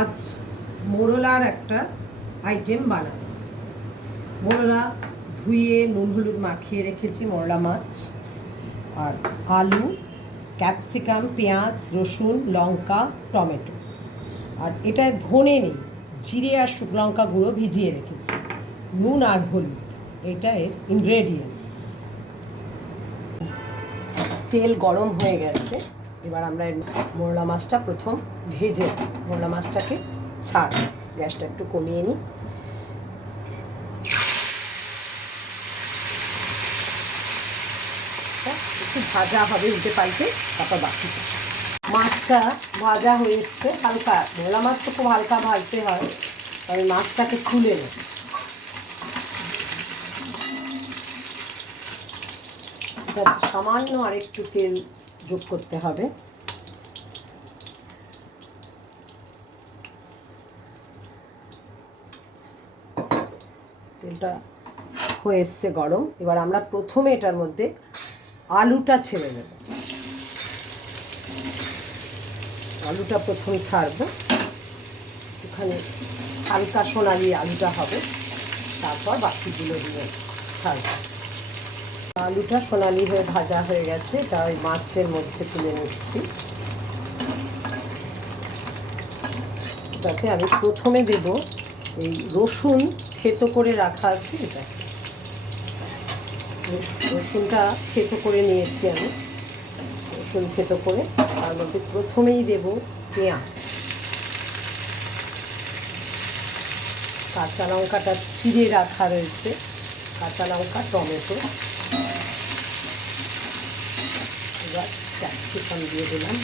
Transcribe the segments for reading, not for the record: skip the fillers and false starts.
আজ মোরলার একটা আইটেম বানাবো। মোরলা ধুয়ে নুন হলুদ মাখিয়ে রেখেছি, মোরলা মাছ, আর আলু, ক্যাপসিকাম, পেঁয়াজ, রসুন, লঙ্কা, টমেটো। আর এটায় ধনে নেই, জিরে আর শুকনো লঙ্কা গুঁড়ো ভিজিয়ে রেখেছি, নুন আর হলুদ, এটা এর ইনগ্রেডিয়েন্টস। তেল গরম হয়ে গেছে, এবার আমরা মোরলা মাছটা প্রথম ভেজে মোরলা মাছটাকে ছাড়। গ্যাসটা একটু কমিয়ে নিই। একটু ভাজা হবে উল্টে পাল্টে, তারপর বাকিটা। মাছটা ভাজা হয়ে এসছে, হালকা, মোরলা মাছ তো খুব হালকা ভাজতে হয়। আমি মাছটাকে তুলে নেব। সামান্য আর একটু তেল যোগ করতে হবে। তেলটা হয়ে এসছে গরম। এবার আমরা প্রথমে এটার মধ্যে আলুটা ছেড়ে নেব। আলুটা প্রথম ছাড়বো, ওখানে হালকা সোনালি আলুটা হবে, তারপর বাকিগুলো দিয়ে ছাড়বো। আলুটা সোনালি হয়ে ভাজা হয়ে গেছে, এটা ওই মাছের মধ্যে তুলে নিচ্ছি। এটাতে আমি প্রথমে দেব এই রসুন থেতো করে রাখা আছে, এটা রসুনটা থেতো করে নিয়েছি আমি। রসুন থেতো করে তার মধ্যে প্রথমেই দেব পেঁয়াজ, কাঁচা লঙ্কাটা ছিঁড়ে রাখা রয়েছে, কাঁচা লঙ্কা, টমেটো। এবার ক্যাপসিকাম দিয়ে দিলাম।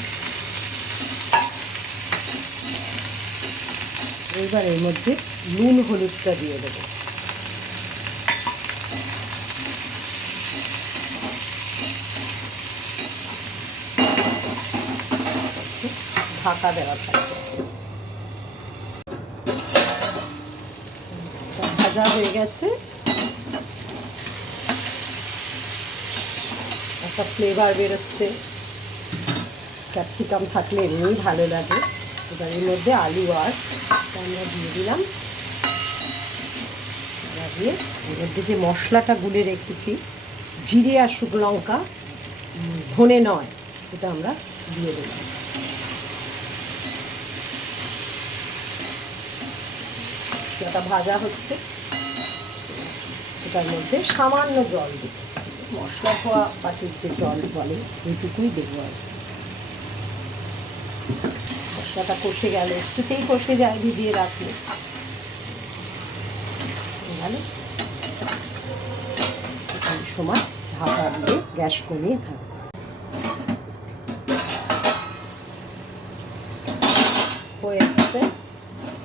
এবার এর মধ্যে নুন হলুদটা দিয়ে দেবো। ঢাকা দেওয়া থাকবে। ভাজা হয়ে গেছে, একটা ফ্লেভার বেরোচ্ছে। ক্যাপসিকাম থাকলে এমনি ভালো লাগে। এবার এর মধ্যে আলু আর আমরা দিয়ে দিলাম। দিয়ে এর মধ্যে যে মশলাটা গুলে রেখেছি, জিরে আর শুকনো লঙ্কা, ধনে নয়, এটা আমরা দিয়ে দিলাম। এটা ভাজা হচ্ছে, এটার মধ্যে সামান্য জল দিই, মশলা ধোয়া বাটির যে জল বলে ওইটুকুই দেবো। আর মশলাটা কষে গেলে, একটুতেই কষে যায় ভিজিয়ে রাখলে, গেলে এই সময় ঢাকা দিয়ে গ্যাস কমিয়ে থাকবে। হয়ে এসছে,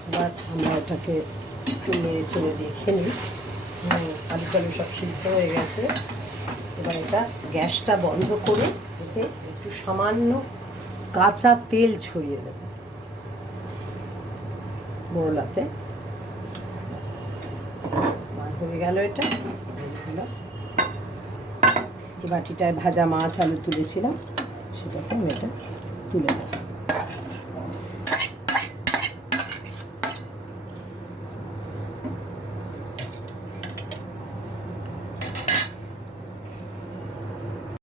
এবার আমরা এটাকে একটু নেড়ে চেড়ে দেখে নিই। আলু টালু সব সিদ্ধ হয়ে গেছে। এবার এটা গ্যাসটা বন্ধ করে এতে একটু সামান্য কাঁচা তেল ছড়িয়ে দেব মোরলাতে। হয়ে গেল এটা। যে বাটিটায় ভাজা মাছ আলু তুলেছিলাম, সেটাতে আমি এটা তুলে নেব।